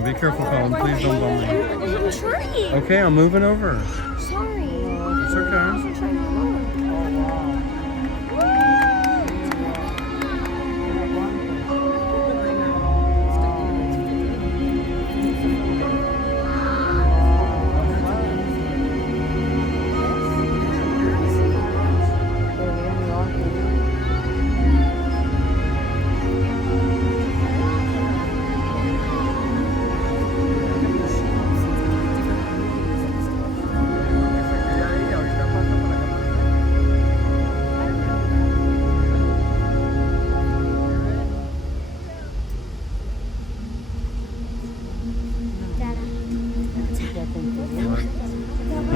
Colin. Be careful, Colin. Please don't bump me. I'm trying. Okay, I'm moving over. Sorry. It's okay. I'm trying to look.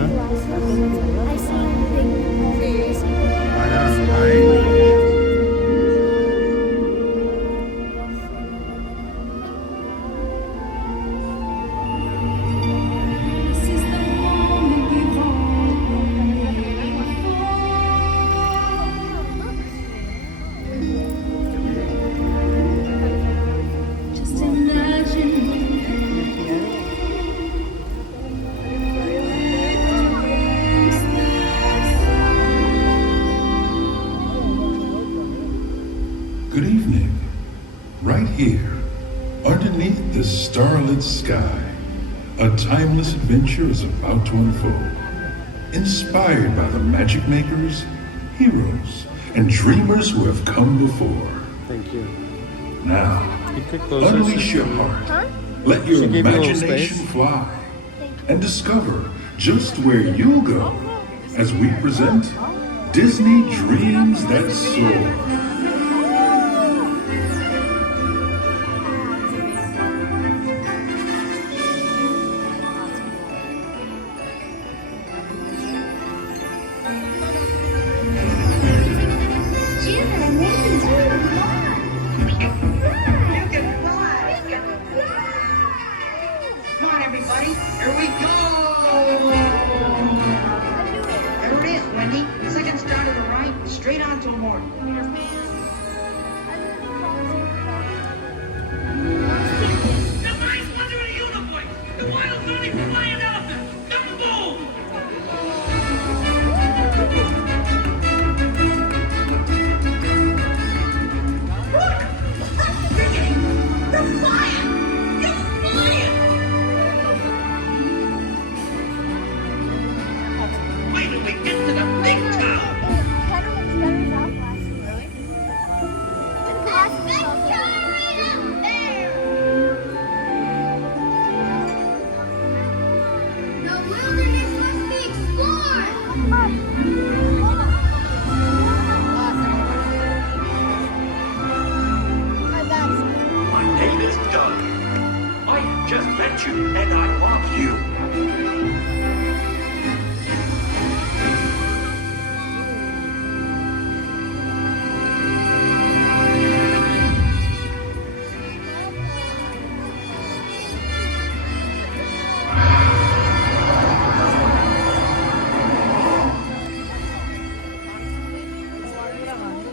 I see big fairies. I know, right? Good evening. Right here, underneath the starlit sky, a timeless adventure is about to unfold. Inspired by the magic makers, heroes, and dreamers who have come before. Thank you. Now, You could close unleash this. your heart. Let your She gave you a little imagination space. fly. And discover just where you'll go as we present Disney Dreams That Soar. Come on, everybody. Here we go. There it is, Wendy. Second star to the right, straight on till morning. Everybody's wondering a unicorn. The wild money flying elephant. Gumbo! You're flying! You're flying! Wait till we get to the big town. The wilderness must be explored. My name is Doug. I have just met you, and I love you.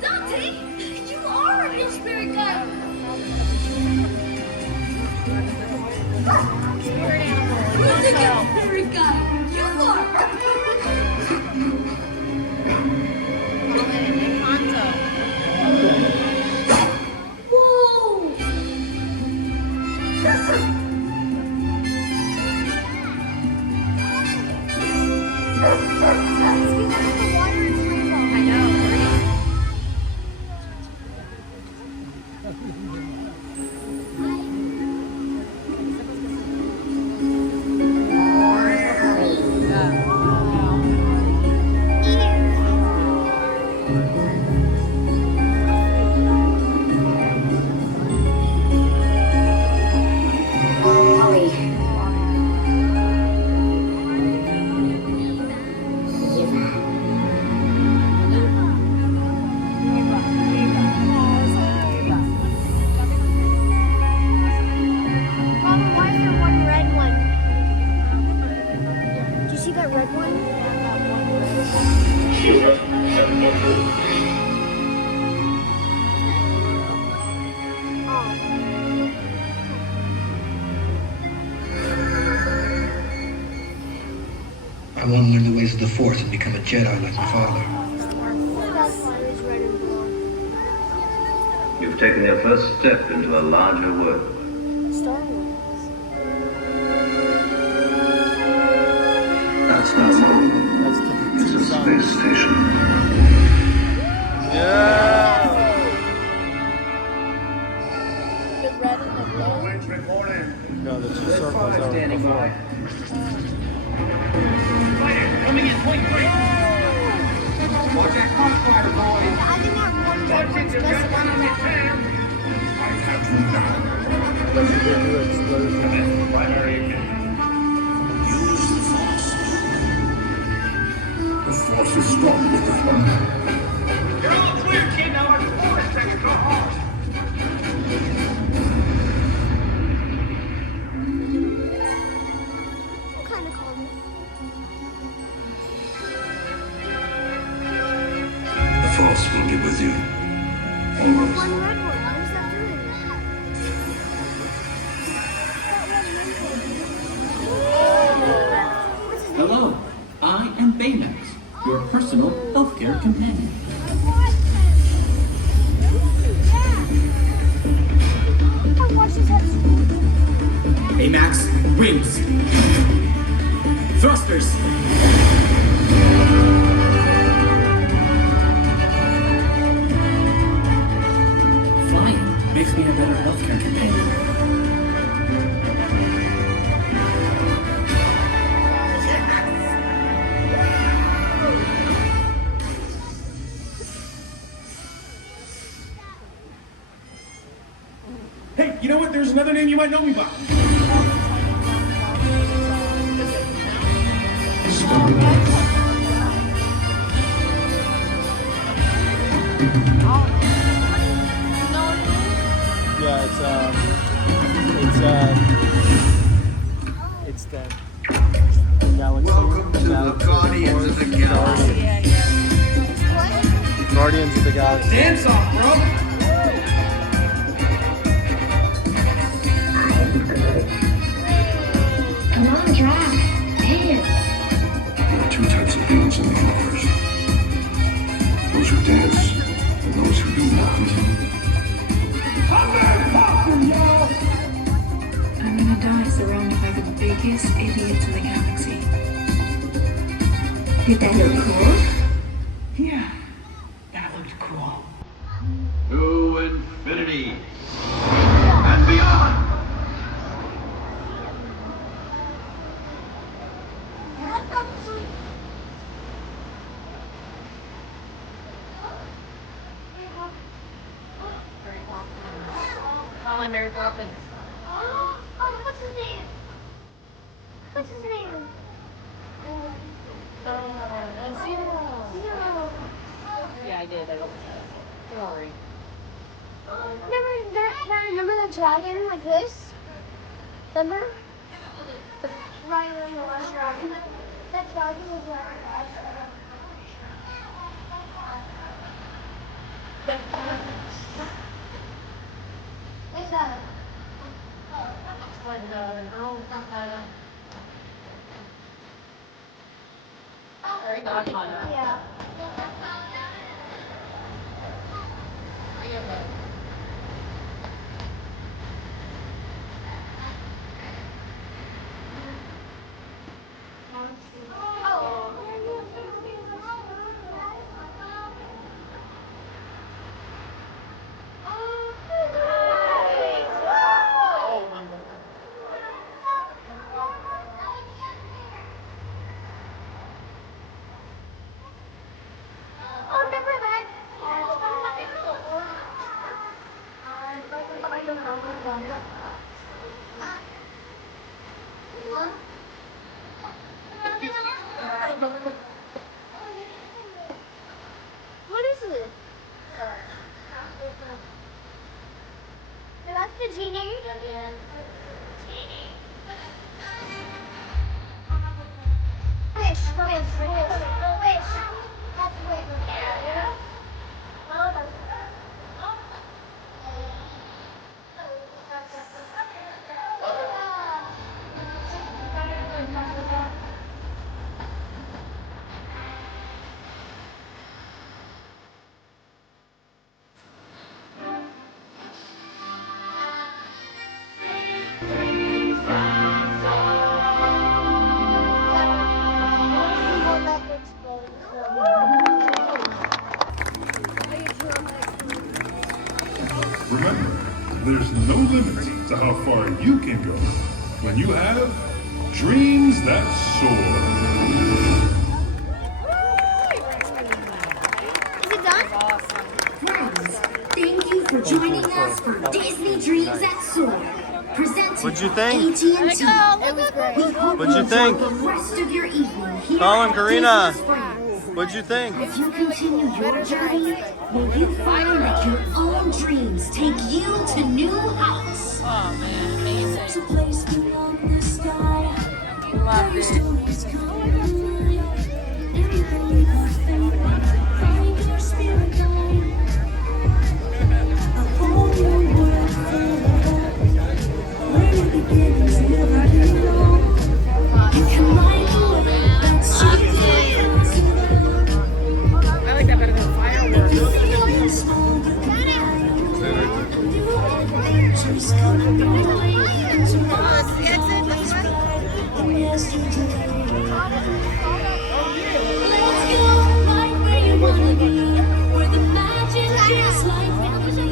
Dante, you are a real spirit guide. Who's a good spirit guide? You are. Whoa! I know. I want to learn the ways of the Force and become a Jedi like my father. You've taken your first step into a larger world. That's not home. It's a space station. Yeah. No, the two circles over before. Fighter, coming in, point break. Watch that crossfire, boys. Watch it, you got one on your tail. Let's do explosion. Primary again. Use the Force. The Force is strong with the thunder. You're all clear, kid. Now our force take go home. What kind of calm? The Force will be with you. One Always. red one. What is that doing? What's his name? Hello, I am Baymax, your personal healthcare companion. I watched his head. Baymax, wings. Thrusters. Flying makes me a better healthcare companion. Hey, you know what? There's another name you might know me by. Yeah, it's the galaxy. Welcome to the Guardians of the Galaxy. Guardians of the Galaxy. Dance off, bro. Come on, Drac. Dance. There are two types of beings in the universe. Those who dance and those who do nothing. I'm gonna die surrounded by the biggest idiots in the galaxy. Did that look cool? Yeah, that looked cool. To infinity and beyond. Calling Mary Poppins. Oh, what's his name? What's his name? Zero. Yeah, I did. I don't sorry. Remember the dragon like this? Remember? The right on the last dragon. That dragon was right. What's that? Like, very godfather. Yeah. Oh, remember that? What is it? That's the genie? Wish. That's how far you can go when you have dreams that soar. Is it done? Friends, thank you for joining us for Disney Dreams that Soar. Presented What'd you by think? AT&T. It was great. We hope What'd you think? enjoy the rest of your evening here Colin, at Karina, Disney Springs. what'd you think? As you continue your journey, may you find that your own dreams take you to new heights. Oh man, amazing. There's a place beyond the sky. Love it. Stories come alive. And believe our faith. Find your spirit guide. A whole new world filled with hope. Where your beginnings never belong. You can light the way that's so I like that better than fireworks. just come away and to let's go right where you wanna be, where the magic is like melody.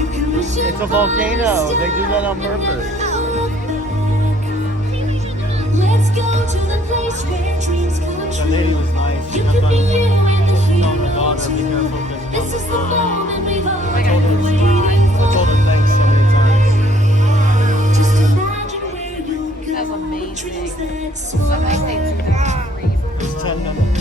You can wish It's a volcano. They do that on purpose. Let's go to the place where dreams come That true. lady was nice. She You kept could be on you and the telling her hero daughter, be careful, too. because This is the moment we've all I told been her, waiting I told her thanks so many times. for. Just imagine where you'll go. That's amazing. Dreams that So soar. I say 2003. There's 10 minutes.